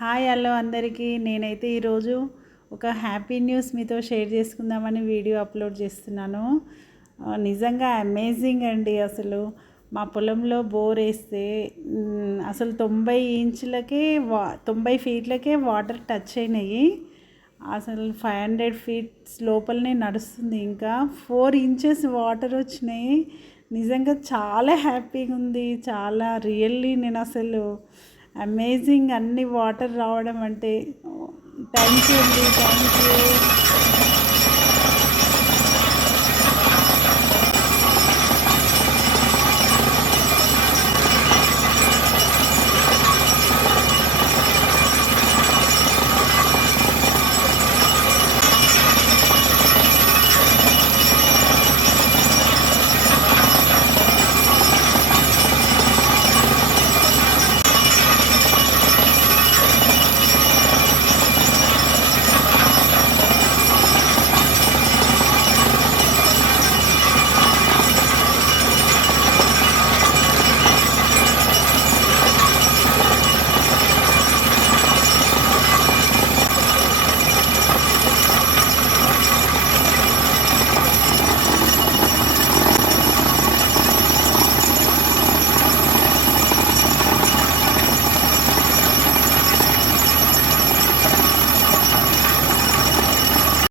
Hi hello అందరికీ. నేనైతే ఈరోజు ఒక హ్యాపీ న్యూస్ మీతో షేర్ చేసుకుందామని వీడియో అప్లోడ్ చేస్తున్నాను. నిజంగా అమేజింగ్ అండి. అసలు మా పొలంలో బోర్ వేస్తే అసలు 90 ఇంచులకే 90 ఫీట్లకే వాటర్ టచ్ అయినాయి. అసలు 500 ఫీట్స్ లోపలనే నడుస్తుంది. ఇంకా 4 ఇంచెస్ వాటర్ వచ్చినాయి. నిజంగా చాలా హ్యాపీగా ఉంది. చాలా రియల్లీ నేను అసలు అమేజింగ్ అన్ని వాటర్ రావడం అంటే. థ్యాంక్ యూ అండి, థ్యాంక్ యూ.